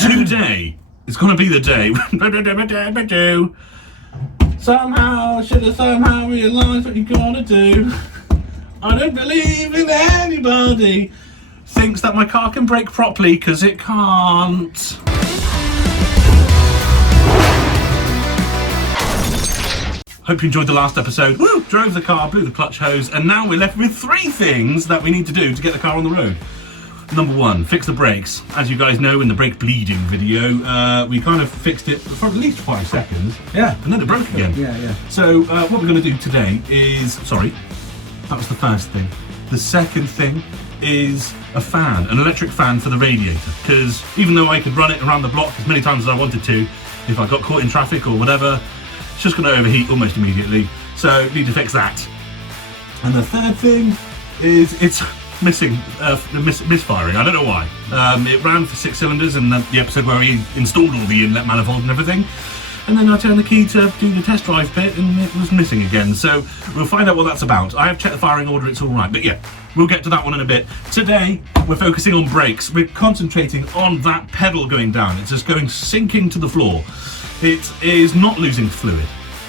Today is going to be the day. Somehow, should have somehow realised what you gotta do. I don't believe in anybody thinks that my car can brake properly, because it can't. Hope you enjoyed the last episode. Woo! Drove the car, blew the clutch hose, and now we're left with 3 things that we need to do to get the car on the road. Number 1, fix the brakes. As you guys know in the brake bleeding video, we kind of fixed it for at least 5 seconds. Yeah. And then it broke again. Yeah. So what we're going to do today is, sorry, that was the first thing. The second thing is a fan, an electric fan for the radiator. Because even though I could run it around the block as many times as I wanted to, if I got caught in traffic or whatever, it's just going to overheat almost immediately. So need to fix that. And the third thing is it's missing, misfiring. I don't know why. It ran for 6 cylinders in the episode where we installed all the inlet manifold and everything. And then I turned the key to do the test drive bit and it was missing again. So we'll find out what that's about. I have checked the firing order, it's all right. But yeah, we'll get to that one in a bit. Today, we're focusing on brakes. We're concentrating on that pedal going down. It's just going sinking to the floor. It is not losing fluid.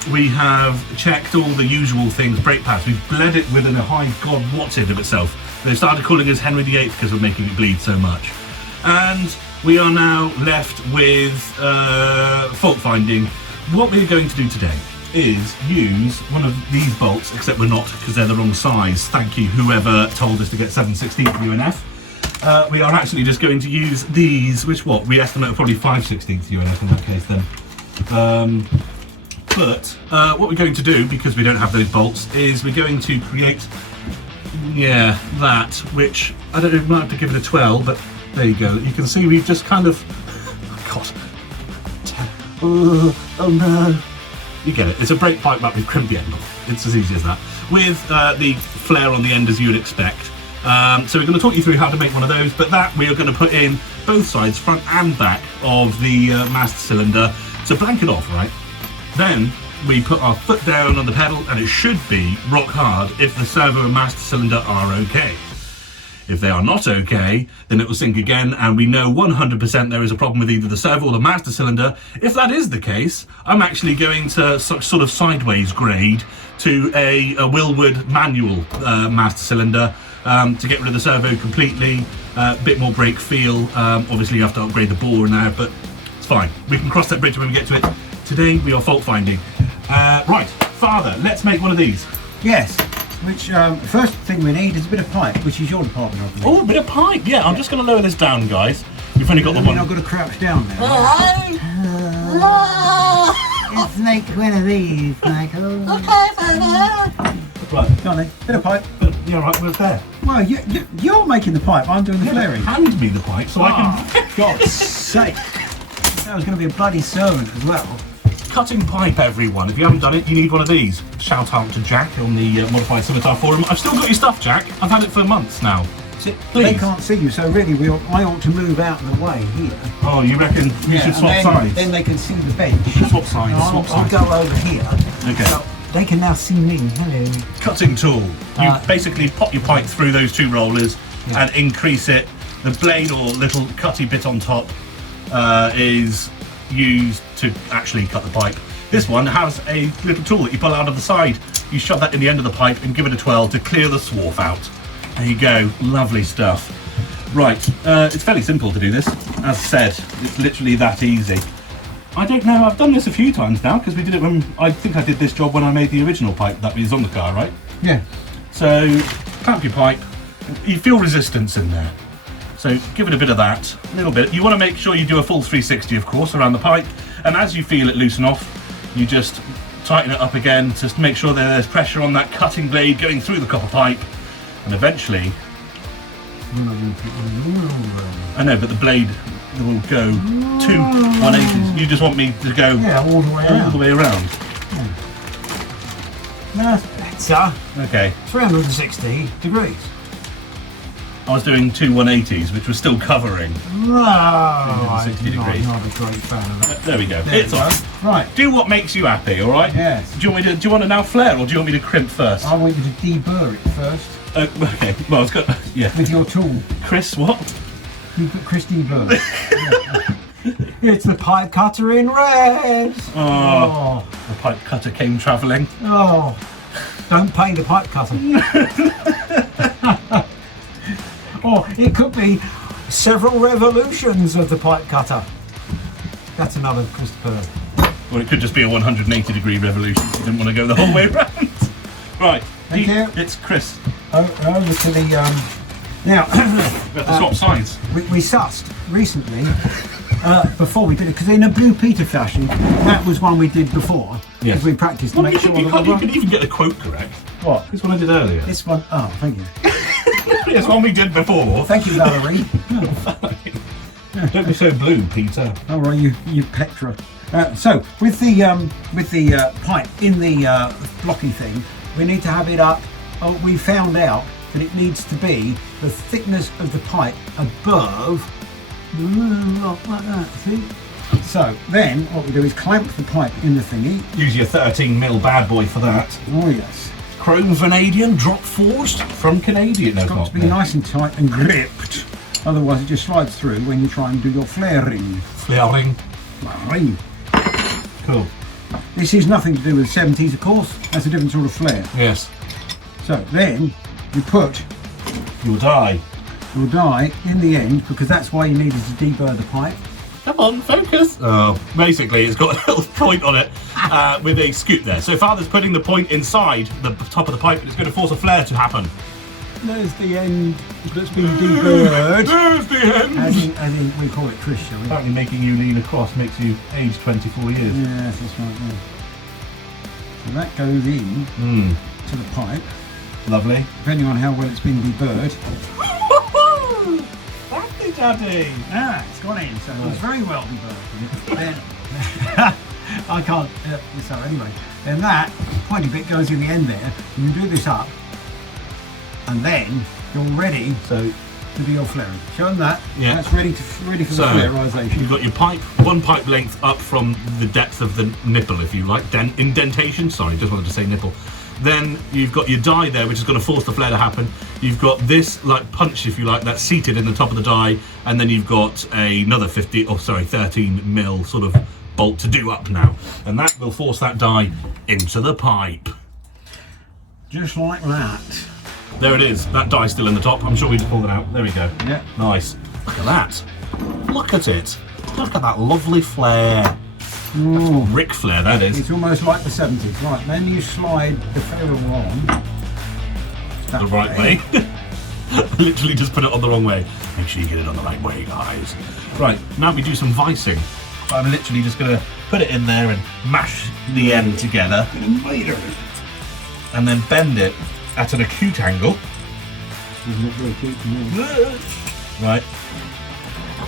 We have checked all the usual things, brake pads. We've bled it within a high God what's it of itself. They started calling us Henry VIII because of making it bleed so much. And we are now left with fault finding. What we're going to do today is use one of these bolts, except we're not because they're the wrong size. Thank you, whoever told us to get 7/16 UNF. We are actually just going to use these, which we estimate are probably 5/16 UNF in that case then. But what we're going to do, because we don't have those bolts, is we're going to create, that, which, I don't know, we might have to give it a 12, but there you go. You can see we've just kind of, oh no. You get it. It's a brake pipe that we've crimped the end off. It's as easy as that. With the flare on the end as you would expect. So we're going to talk you through how to make one of those, but that we are going to put in both sides, front and back, of the master cylinder to blank it off, right? Then we put our foot down on the pedal and it should be rock hard if the servo and master cylinder are okay. If they are not okay, then it will sink again, and we know 100% there is a problem with either the servo or the master cylinder. If that is the case, I'm actually going to sort of sideways grade to a Willwood manual master cylinder to get rid of the servo completely, a bit more brake feel. Obviously you have to upgrade the bore in there, but it's fine. We can cross that bridge when we get to it. Today we are fault finding. Right, Father, let's make one of these. Yes. Which first thing we need is a bit of pipe, which is your department, I believe. Oh, a bit of pipe. Yeah, I'm just going to lower this down, guys. We've only got the one. I've got to crouch down now. Let's make one of these, Michael. Right, Go on then, bit of pipe. yeah, right, we're there. Well, you're making the pipe, I'm doing the flaring. Hand me the pipe so I can. God's sake. That was going to be a bloody servant as well. Cutting pipe, everyone. If you haven't done it, you need one of these. Shout out to Jack on the Modified Scimitar forum. I've still got your stuff, Jack. I've had it for months now. See, please. they can't see you, so really I ought to move out of the way here. Oh, you reckon we should swap sides? Then they can see the bench. Swap sides, I'll go over here. Okay. So they can now see me. Hello. Cutting tool. You basically pop your pipe through those 2 rollers and increase it. The blade or little cutty bit on top is used to actually cut the pipe. This one has a little tool that you pull out of the side. You shove that in the end of the pipe and give it a twirl to clear the swarf out. There you go, lovely stuff. Right, it's fairly simple to do this. As said, it's literally that easy. I don't know, I've done this a few times now because we did it when, I think I did this job when I made the original pipe that was on the car, right? Yeah. So, clamp your pipe, you feel resistance in there. So give it a bit of that, a little bit. You want to make sure you do a full 360, of course, around the pipe. And as you feel it loosen off, you just tighten it up again to make sure that there's pressure on that cutting blade going through the copper pipe. And eventually, I know, but the blade will go 2 1/8. You just want me to go all the way around. That's better. Okay. 360 degrees. I was doing 2 1/80s, which was still covering. No, 60 degrees. I'm not a great fan of that. There we go. It's on. Right. Do what makes you happy, all right? Yes. Do you want to now flare, or do you want me to crimp first? I want you to deburr it first. Okay. Well, it's got. Yeah. With your tool. Chris, what? You put Chris deburr. It's the pipe cutter in red. Oh, the pipe cutter came travelling. Oh, don't pay the pipe cutter. Or it could be several revolutions of the pipe cutter. That's another Christopher. Or it could just be a 180-degree revolution. You didn't want to go the whole way around. Right. Thank you. It's Chris. Over to the now. We have to swap sides. We sussed recently before we did it because in a Blue Peter fashion, that was one we did before. Yes. Because we practiced to Well, make sure you that could even get the quote correct. What? This one I did earlier. This one. Oh, thank you. It's one we did before. Thank you, Valerie. Don't be so blue, Peter. All right, you Petra. So with the pipe in the blocky thing, we need to have it up. Oh, we found out that it needs to be the thickness of the pipe above. Like that. See? So then what we do is clamp the pipe in the thingy. Use your 13mm bad boy for that. Oh yes. Chrome vanadium drop forged from Canadian. It's got to be nice and tight and gripped. Otherwise it just slides through when you try and do your flaring. Flaring. Flaring. Cool. This is nothing to do with 70s, of course. That's a different sort of flare. Yes. So then you put You'll die. your die in the end because that's why you needed to deburr the pipe. Come on, focus. Oh, basically, it's got a little point on it with a scoop there. So Father's putting the point inside the top of the pipe, and it's going to force a flare to happen. There's the end that's been deburred. There's the end. As in, we call it Chris, shall we? Apparently, making you lean across makes you age 24 years. Yes, that's right. Yeah. So that goes in to the pipe, Lovely. depending on how well it's been deburred. Happy Daddy. It's gone in, so it was very well deburred. Then I can't. So anyway, then that pointy bit goes in the end there. You do this up, and then you're ready So to do your flaring. Show them that. Yeah. That's ready for the flarization. you've got your pipe, one pipe length up from the depth of the nipple, if you like, indentation. Sorry, just wanted to say nipple. Then you've got your die there, which is going to force the flare to happen. You've got this like punch, if you like, that's seated in the top of the die, and then you've got another 13mm sort of bolt to do up now, and that will force that die into the pipe. Just like that. There it is. That die's still in the top. I'm sure we just pulled it out. There we go. Yeah. Nice. Look at that. Look at it. Look at that lovely flare. Ooh. Ric Flair, that is. It's almost like the 70s. Right, then you slide the ferrule on. The right way. Literally just put it on the wrong way. Make sure you get it on the right way, guys. Right, now we do some vicing. I'm literally just going to put it in there and mash the end together. Later. And then bend it at an acute angle. Right.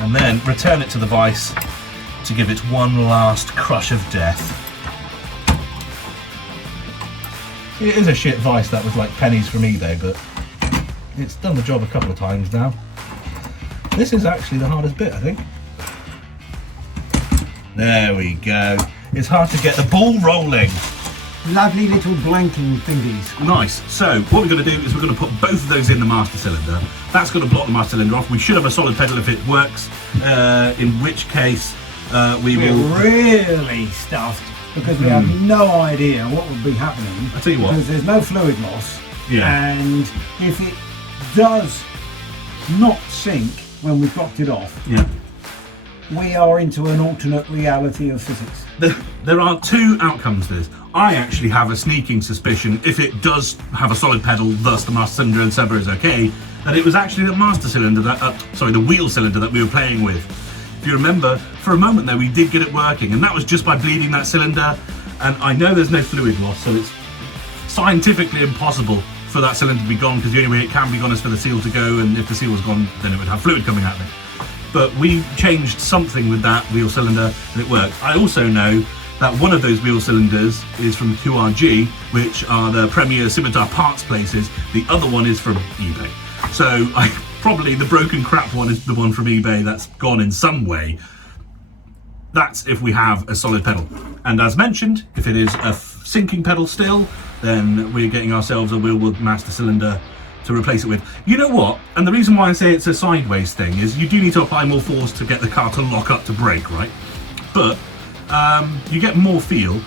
And then return it to the vice to give it one last crush of death. It is a shit vice that was like pennies from eBay, but it's done the job a couple of times now. This is actually the hardest bit, I think. There we go. It's hard to get the ball rolling. Lovely little blanking thingies. Nice. So what we're going to do is we're going to put both of those in the master cylinder. That's going to block the master cylinder off. We should have a solid pedal if it works, in which case we will... We're really stuffed because we have no idea what will be happening. I tell you what. Because there's no fluid loss. Yeah. And if it does not sink when we've blocked it off, Yeah. we are into an alternate reality of physics. There are two outcomes to this. I actually have a sneaking suspicion, if it does have a solid pedal, thus the master cylinder and Seba is okay, that it was actually the master cylinder that, the wheel cylinder that we were playing with. If you remember, for a moment there we did get it working, and that was just by bleeding that cylinder. And I know there's no fluid loss, so it's scientifically impossible for that cylinder to be gone, because the only way it can be gone is for the seal to go, and if the seal was gone, then it would have fluid coming out of it. But we changed something with that wheel cylinder and it worked. I also know that one of those wheel cylinders is from QRG, which are the premier Scimitar parts places. The other one is from eBay. So probably the broken crap one is the one from eBay that's gone in some way. That's if we have a solid pedal. And as mentioned, if it is a sinking pedal still, then we're getting ourselves a Wheelwood master cylinder to replace it with. You know what? And the reason why I say it's a sideways thing is you do need to apply more force to get the car to lock up to brake, right? But you get more feel.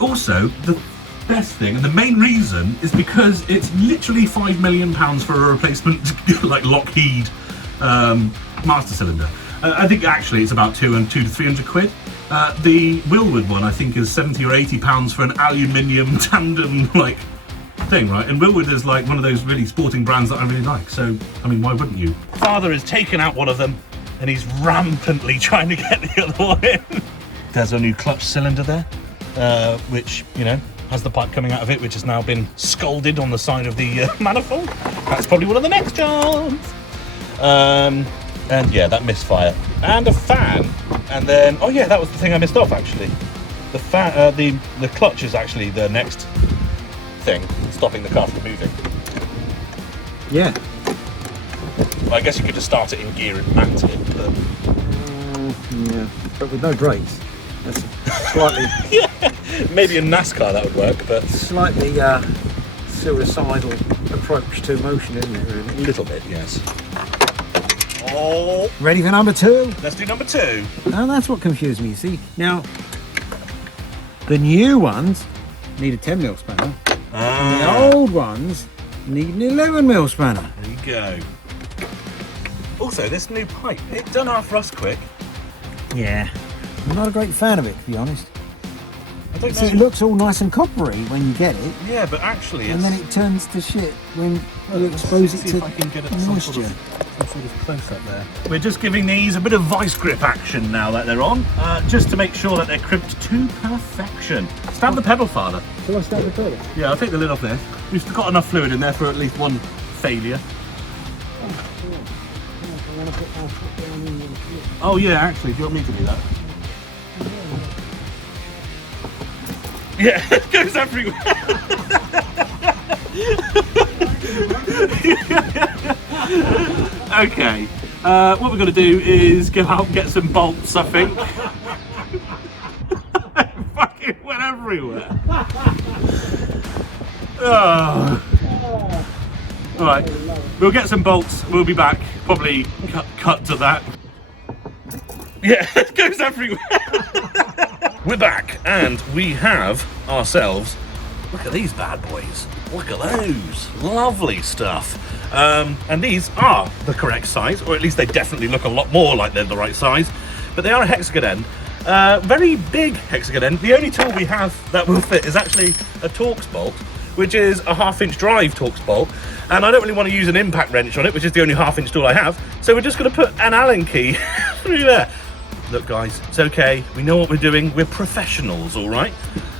Also, the best thing and the main reason is because it's literally £5 million for a replacement like Lockheed master cylinder. I think actually it's about 200 to 300 quid. The Wilwood one I think is 70 or 80 pounds for an aluminium tandem like thing, right? And Wilwood is like one of those really sporting brands that I really like, so I mean, why wouldn't you? Father has taken out one of them and he's rampantly trying to get the other one in. There's a new clutch cylinder there, which, you know, has the pipe coming out of it, which has now been scalded on the side of the manifold. That's probably one of the next jobs. And yeah, that misfire and a fan, and then oh yeah, that was the thing I missed off actually. The fan, the clutch is actually the next thing stopping the car from moving. Yeah. Well, I guess you could just start it in gear and mount it, but yeah, but with no brakes. That's slightly. Yeah, maybe in NASCAR that would work, but slightly suicidal approach to motion, isn't it? Really. a little bit, yes. Oh, Ready for number 2? let's do number 2. Now that's what confused me. You see, now the new ones need a 10mm spanner. And the old ones need an 11mm spanner. There you go. Also, this new pipe, it done half rust quick. Yeah, I'm not a great fan of it, to be honest. I don't See, it looks all nice and coppery when you get it, Yeah, but actually, and then it turns to shit when you expose it to moisture. Some sort of close up there. We're just giving these a bit of vice grip action now that they're on, just to make sure that they're crimped to perfection. Stab the pedal, Father. Shall I start the pedal? Yeah, I'll take the lid off there. We've got enough fluid in there for at least one failure. Oh yeah, actually, do you want me to do that? Yeah, it goes everywhere. Okay, what we're going to do is go out and get some bolts, I think. It fucking went everywhere. Oh. Alright, we'll get some bolts, we'll be back, probably cut to that. Yeah, it goes everywhere. We're back, and we have ourselves, look at these bad boys, look at those, lovely stuff. And these are the correct size, or at least they definitely look a lot more like they're the right size, but they are a hexagon end. Very big hexagon end. The only tool we have that will fit is actually a Torx bolt, which is a 1/2-inch drive Torx bolt, and I don't really want to use an impact wrench on it, which is the only 1/2-inch tool I have, so we're just going to put an Allen key through there. Look guys, it's okay, we know what we're doing, we're professionals, alright?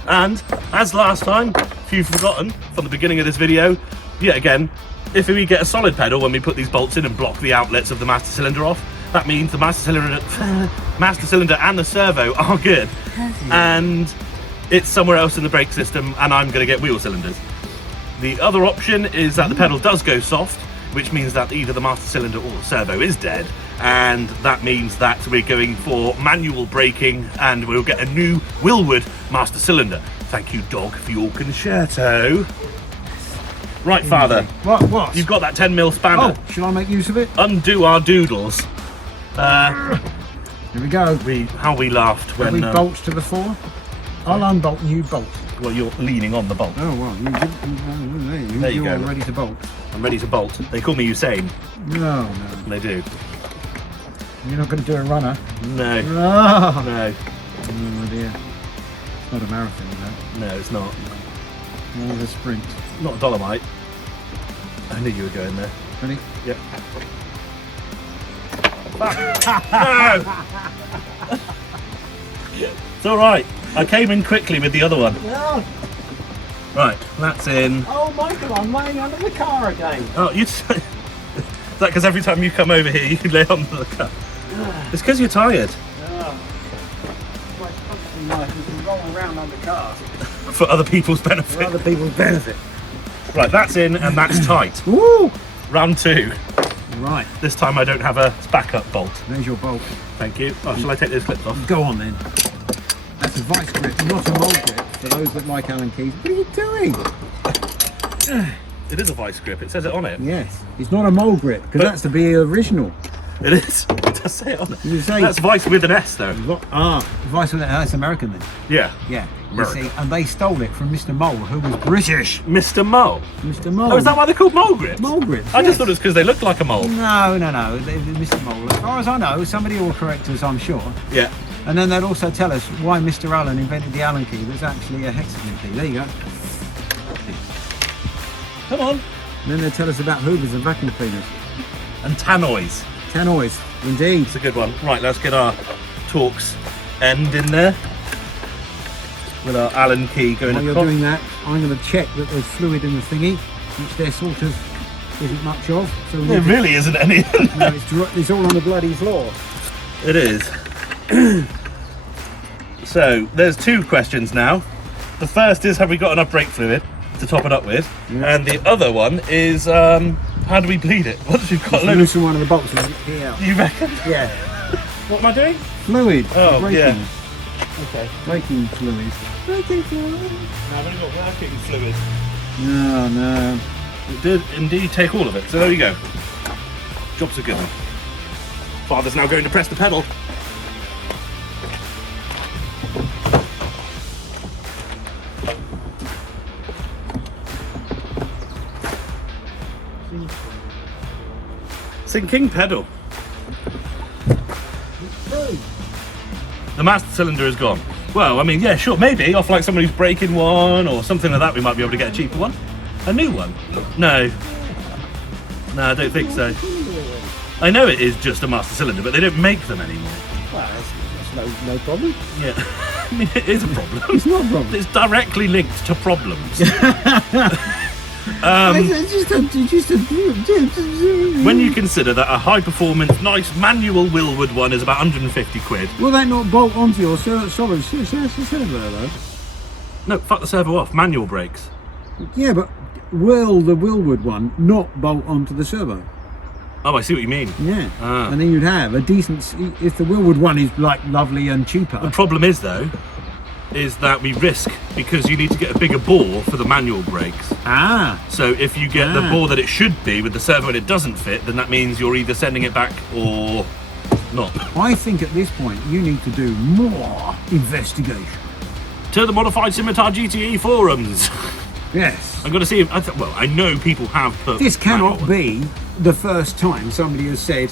And as last time, if you've forgotten from the beginning of this video, yet again, if we get a solid pedal when we put these bolts in and block the outlets of the master cylinder off, that means the master cylinder and the servo are good, and it's somewhere else in the brake system, and I'm going to get wheel cylinders. The other option is that the pedal does go soft, which means that either the master cylinder or the servo is dead, and that means that we're going for manual braking, and we'll get a new Wilwood master cylinder. Thank you, dog, for your concerto. Right, Father. What? You've got that 10mm spanner. Oh, shall I make use of it? Undo our doodles. Here we go. How we laughed when... Have we bolts to the fore? I'll unbolt and you bolt. Well, you're leaning on the bolt. Oh, well, There you you're go. ready to bolt. I'm ready to bolt. They call me Usain. No. They do. You're not going to do a runner. No. No. No. Oh, dear. It's not a marathon, is No, it's not. that? More of a sprint. Not a Dolomite. I knew you were going there. Ready? Yep. No! It's alright. I came in quickly with the other one. No. Right, that's in. Oh, Michael, I'm laying under the car again. Oh, you just... Is that because every time you come over here you lay under the car? It's because you're tired. Quite functionally nice. You can roll around under cars. For other people's benefit. For other people's benefit. Right, that's in and that's tight. Woo! Round 2. Right, This time I don't have a backup bolt. there's your bolt. Thank you. Oh, shall I take those clips off? Go on then. That's a vice grip, not a mold grip, for those that like Allen keys. What are you doing? It is a vice grip. It says it on it. Yes. It's not a mole grip, because But- that's to be original. It is. It does say it on it. You say- That's vice with an S though. Vice with that's American then. Yeah. Yeah. You American. see, and they stole it from Mr. Mole, who was British. Mr. Mole. Mr. Mole. Oh, is that why they're called mole grips? Mole grips, I yes. just thought it was because they looked like a mole. No. They're Mr. Mole. As far as I know, somebody will correct us, I'm sure. Yeah. And then they'll also tell us why Mr. Allen invented the Allen key that's actually a hexagon key. There you go. Come on. And then they'll tell us about hoovers and vacuum cleaners. And tannoys. Tannoys, indeed. It's a good one. Right, let's get our Torx end in there. With our Allen key going While you're across. doing that, I'm going to check that there's fluid in the thingy, which there sort of isn't much of. So we There need to- really isn't any. no, it's all on the bloody floor. It is. So, there's two questions now. The first is, have we got enough brake fluid to top it up with? Yeah. And the other one is, how do we bleed it? Once we've got a load of... Loosen one of the bolts and get it here. You reckon? Yeah. What am I doing? Fluid. Oh, braking. yeah. Okay. Braking fluid. Braking fluid. No, I've only got working fluid. No. It did indeed take all of it, so there you go. Job's a good one. Father's now going to press the pedal. Sinking pedal. The master cylinder is gone. Well, I mean, yeah, sure, maybe off like somebody who's breaking one or something like that, we might be able to get a cheaper one. A new one? No. No, I don't think so. I know it is just a master cylinder, but they don't make them anymore. Well, that's no problem. Yeah. I mean, it is a problem. It's not a problem. It's directly linked to problems. When you consider that a high-performance, nice manual Willwood one is about 150 quid. Will that not bolt onto your servo though? No, fuck the servo off. Manual brakes. Yeah, but will the Willwood one not bolt onto the servo? Oh, I see what you mean. Yeah. Ah. And then you'd have a decent. If the Willwood one is like lovely and The cheaper. problem is, though, is that we risk, because you need to get a bigger bore for the manual brakes. Ah. So if you get the Ah. bore that it should be with the servo and it doesn't fit, then that means you're either sending it back or not. I think at this point you need to do more investigation. To the modified Scimitar GTE forums. Yes. I'm going to see if, well, I know people have put... This cannot manual- be the first time somebody has said,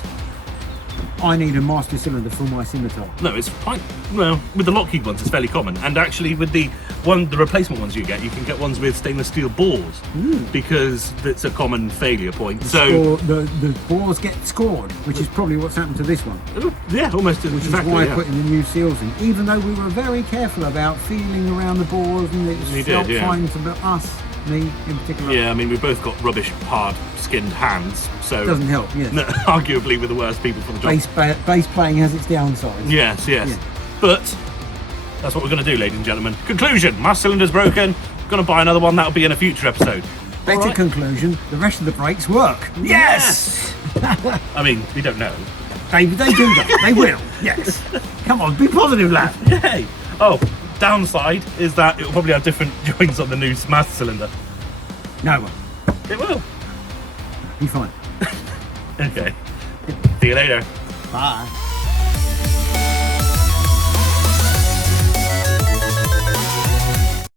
I need a master cylinder for my Scimitar. No, it's fine. Well, with the Lockheed ones, it's fairly common. And actually, with the replacement ones you can get ones with stainless steel bores because it's a common failure point. So, Or the bores get scored, which is probably what's happened to this one. yeah, almost Which exactly. is why yeah. putting the new seals in. Even though we were very careful about feeling around the bores and it We felt did, yeah. fine for us, me in particular. Yeah, I mean, we've both got rubbish, hard-skinned hands, so Doesn't help, yes. no, arguably we're the worst people for the job. Bass playing has its downsides. Yes. Yeah. But that's what we're going to do, ladies and gentlemen. Conclusion: master cylinder's broken. Going to buy another one. That'll be in a future episode. Better All right. conclusion, the rest of the brakes work. Yes. I mean, we don't know. They do that. They will. Yes. Come on, be positive, lad. Yay! Oh, downside is that it will probably have different joints on the new master cylinder. No one. It will. Be fine. Okay. See you later. Bye.